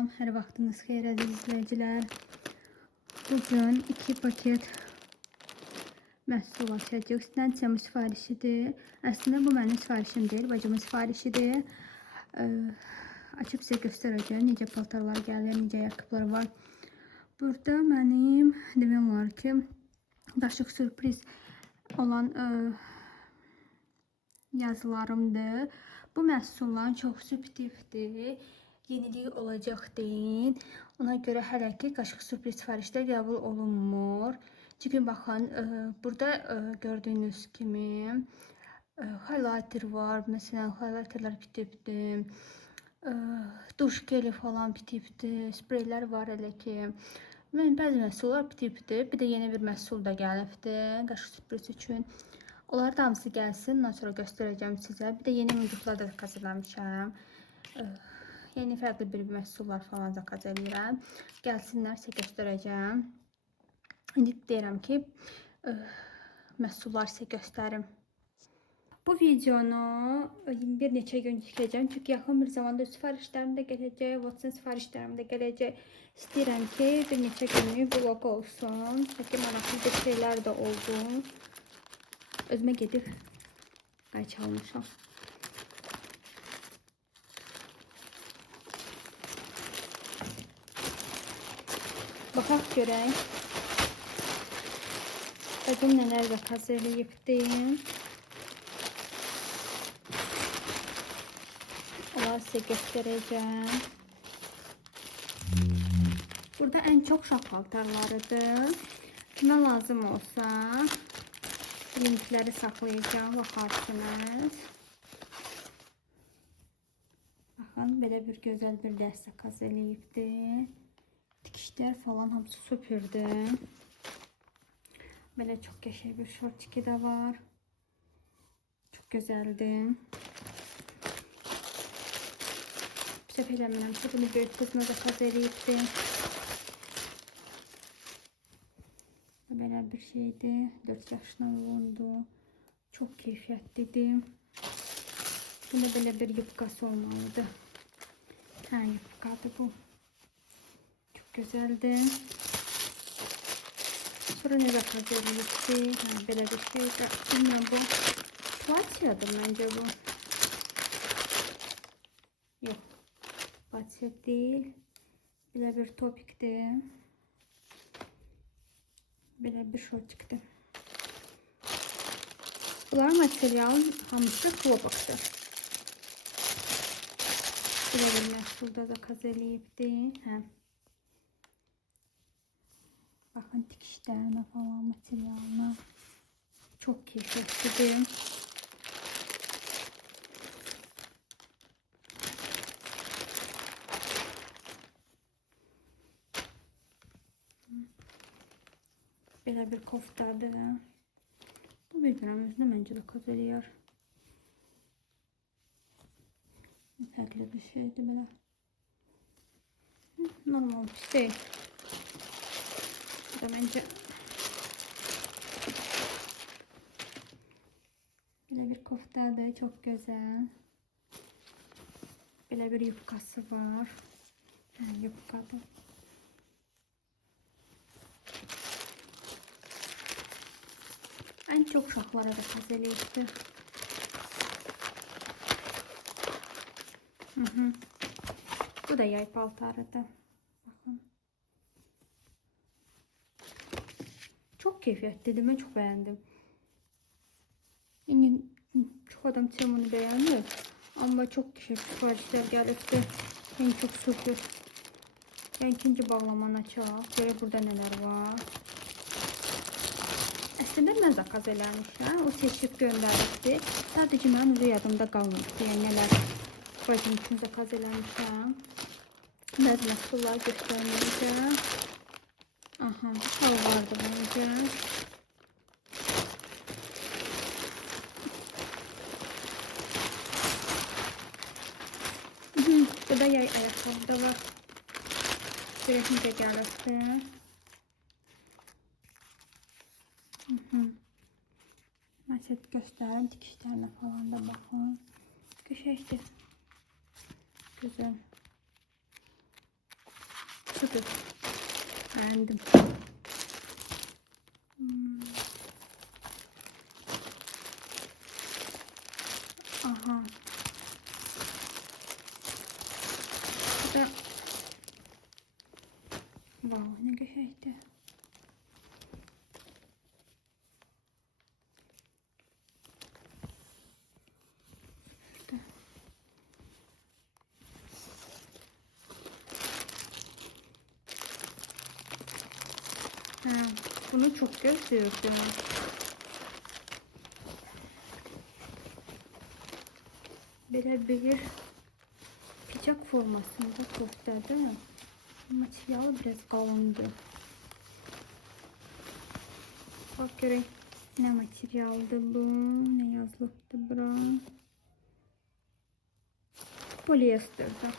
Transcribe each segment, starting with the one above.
Salam, hər vaxtınız xeyir əziz izləyicilər. Bugün 2 paket məhsul açacağıq. Stansiya sifarişidir. Əslində bu mənim sifarişim deyil, bacımın sifarişidir. Açıb sizə göstərəcəm necə paltarlar gəlir, necə ayaqqabılar var. Burada mənim deməm olar ki, daşıq sürpriz olan yazılarımdır. Bu məhsulların çoxsu bitifdir. Yenilik olacaq deyin. Ona görə hələ ki qaşıq sürpriz sifarişlər qəbul olunmur. Çünki baxın, burada gördüyünüz kimi highlighter var. Məsələn, highlighterlar bitibdir. Duş geli falan bitibdir. Spreylər var elə ki. Bəzi məhsullar bitibdir. Bir də yeni bir məhsul da gəlibdir qaşıq sürpriz üçün. Onlar da hamısı gəlsin. Ondan sonra göstərəcəm sizə. Bir də yeni müncuqlar da hazırlamışam. Yeni fərqli bir məhsullar falan zakaz edirəm. Gəlsinlərsə göstərəcəm. İndi deyirəm ki, məhsullar sizə göstərim. Bu videonu bir neçə gün çəkəcəm. Çünki yaxın bir zamanda sifarişlərim də gələcək, WhatsApp sifarişlərim də gələcək. İstəyirəm ki, bir neçə günlük vlog olsun. Çünki maraqlı bir şeylər də oldu. Özümə gedib qayçı almışam. Baxaq görək. Bacım nələr zakaz eləyibdir. Onları sizə göstərəcəm. Burada ən çox şah paltarlarıdır. Kimə lazım olsa linkləri saxlayacağım, baxarsınız. Baxın, belə bir gözəl bir dəst zakaz eləyibdir. Tikişlər falan hamısı süperdir. Belə çox qəşəng bir şortiki də var. Çox gözəldir. Səhv eləmirəmsə bunu böyük qızına zakaz eləyibdir. Belə bir şeydir. 4 yaşına olundu. Çox keyfiyyətlidir. Bunda belə bir yubkası olmalıdır. Yubkadır bu. Çok güzeldi. Sonra ne zakaz edilmişti? Böyle bir şey de. Bilmiyorum bu. Platyadır bence bu. Yok. Platya değil. Böyle bir topikti. Böyle bir şortikti. Bunlar materialın hamısı klopaktır. Böyle bir məhsulda zakaz eləyibdi. Baxın tikişlərinə falan, materialına. Çok keyiflidir. Belə bir koftadır. Bu bilmirəm, özünə məncə zakaz eləyər. Fərqli bir şeydir belə. Normal bir şey. Bu da məncə belə bir koftadır, çok gözəl. Belə bir yubkası var. Yubkadır. Ən çox uşaqlara da zakaz eləyibdir. Bu da yay paltarıdır. Bakın. Çok keyfiyyətlidir. Ben çok beğendim. Yani çok adam bunu beğenir. Ama çok kişi sifarişler gəlibdir. En çok süper. Ben ikinci bağlamanı açaq. Görə burada neler var. Əslində mən zakaz eləmişəm. O seçib göndəribdi. Sadəcə mənim bu yadımda qalmışdı. Yəni nələr bacım üçün zakaz eləmişəm. Bəzi məhsullar göstərməyəcəm. Aha, hal vardı bence. Burada yay ayaqqabı da var. Görək necə gəlibdir. Məsəl göstərim, tikişlərinə falan da baxın. Qəşəngdir. Güzel. yaxşıdır. Beğendim. Aha. Bu da wow, ne gözəldir. Bunu çok gözlüyordum. Böyle bir picak formasında köftədə. Materialı biraz qalındı. Bak görək ne materialdı bu, ne yazılıbdı bura. Polyesterdə.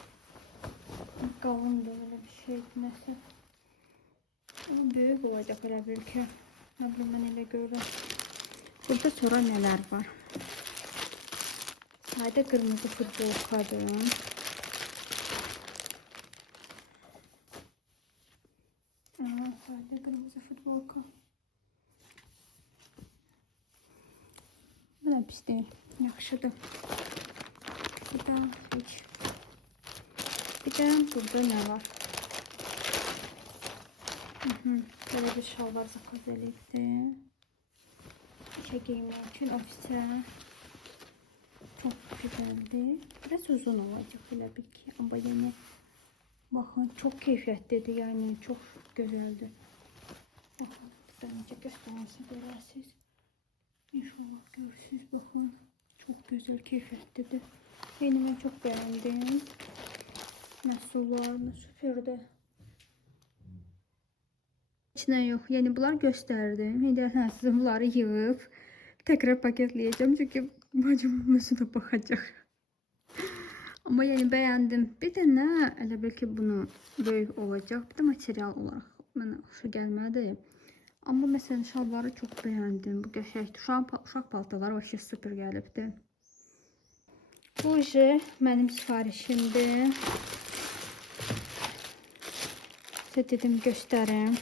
Qalındı böyle bir şey nəsə. Ama büyük olacak elə bil ki. Ne bileyim ben elə görürəm. Burada sonra neler var? Hayda kırmızı futbolkadır. Hayda kırmızı futbolka. Bu da pis değil. Yaxşıdır. Bir de hiç. Bir de burada ne var? Böyle bir şalvar zakaz edildi. İşe giymek için ofise. Çok güzeldi. Biraz uzun olacak böyle bir ki. Ama yine bakın çok keyfiyyətlidir. Yani çok güzeldi. Bakın bence göstermesi görərsiniz. İnşallah görürsünüz. Bakın çok güzel keyfiyyətlidir. Yani ben çok beğendim. Məhsullarını süperdi. İçine yok. Yani bunlar gösterdim. Şimdi size bunları yığıp tekrar paketleyeceğim. Çünkü bacımın da bakacak. Ama yani beğendim. Bir de ne? Elə bil ki bunu böyük olacak. Bir de material olarak bana hoşa gelmedi. Ama mesela şalvarı çok beğendim. Bu qəşəngdir. Uşaq paltaları vəbşə süper gəlibdi. Bu benim sifarişimdir. Size dedim göstereyim.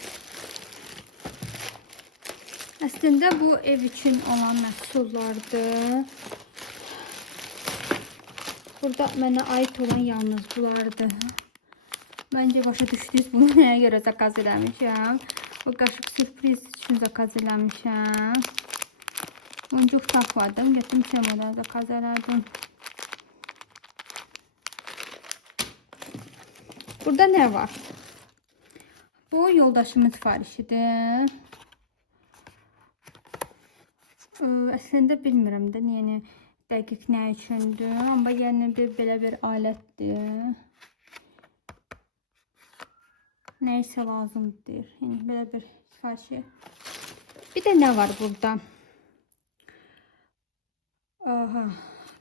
Aslında bu ev için olan məhsullardır. Burada mənə ait olan yalnız bulardı. Bence başa düşdünüz bunu nəyə görə zakaz eləmişəm. Bu qaşıq sürpriz üçün zakaz eləmişəm. Oncuq tapmadım. Getmişəm ona zakaz elədim. Burada ne var? Bu yoldaşımın sifarişidir. Əslində bilmirəm də, yəni dəqiq nə üçündür, amma yəni belə bir alətdir. Nə isə lazımdır. Yəni belə bir sifarişi. Bir də nə var burada? Aha,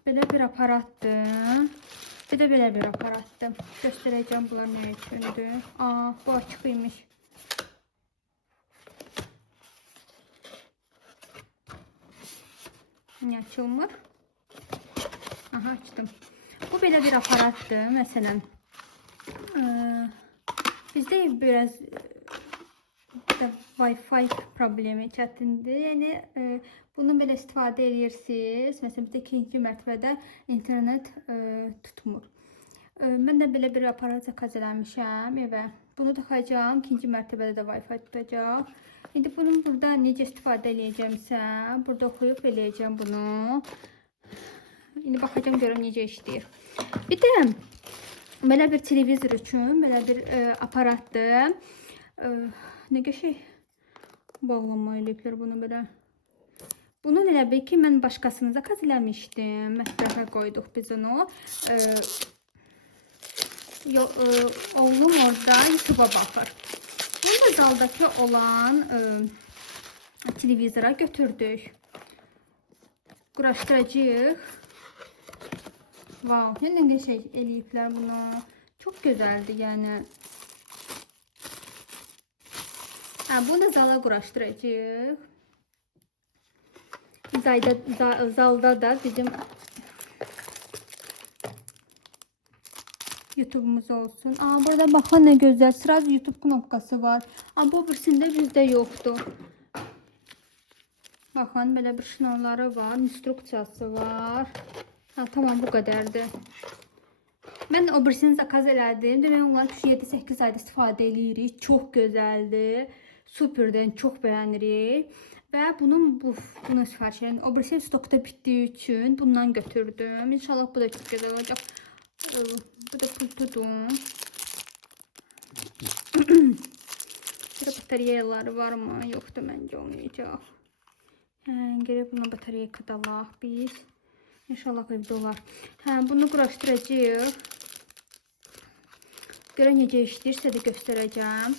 belə bir aparatdır. Bir də belə bir aparatdır. Göstərəcəm bunlar nə üçündür. Bu açıq imiş. Niye açılmır? Aha açtım. Bu belə bir aparatdır. Məsələn, bizdə biraz Wi-Fi problemi çətindir. Yəni bunu belə istifadə edirsiniz. Məsələn, bizdə ikinci mərtəbədə internet tutmur. Mən də belə bir aparat zakaz eləmişəm evə. Bunu taxacağım. İkinci mərtəbədə də Wi-Fi tutacaq. Şimdi bunun burada necə istifadə edəcəmsə, burada koyup eləyəcəm bunu. Şimdi baxacağım görüm necə işləyir. Bir də belə bir televizor üçün belə bir aparatdır. Ne qəşəng bağlama eləyiblər bunu belə. Bunun elə bil ki mən başqasını zakaz eləmişdim. Mətbəxə qoyduq biz onu. Oğlum orada YouTube'a baxır. Bunu zaldakı olan televizora götürdük. Quraşdıracağıq. Wow, nə qəşəng eləyiblər bunu. Çok güzeldi yani. Bunu zala quraşdıracağıq. Zalda da bizim YouTube'umuz olsun. Burada baxın nə gözəl. Sırası YouTube knopkası var. Bu birisində bizdə yoxdur. Baxın, belə bir şınavları var. İnstruksiyası var. Tamam, bu qədərdir. Mən o birisini zakaz elədim. Demək olar ki 7-8 ayda istifadə edirik. Çox gözəldir. Superdən çox bəyənirik. Və bunu sifariş edirəm. O birisi stokda bitdiyi üçün bundan götürdüm. İnşallah bu da çox gözəl olacaq. Bu da pultudur. Burada batareyaları var mı? Yoxdur, məncə olmayacaq. Gerək buna batareya qadalaq biz. İnşallah evdə olar. Bunu quraşdıracağıq. Görə necə işləyirsə də göstərəcəm.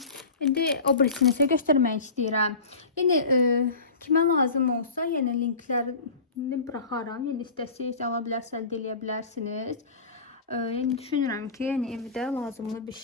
İndi o birisini isə göstərmək istəyirəm. Yəni kimə lazım olsa, yəni linklərini buraxaram. Yəni istəsiniz ala bilərsiniz, əldə eləyə bilərsiniz. Yəni düşünürəm ki, yəni evdə lazımlı bir şey.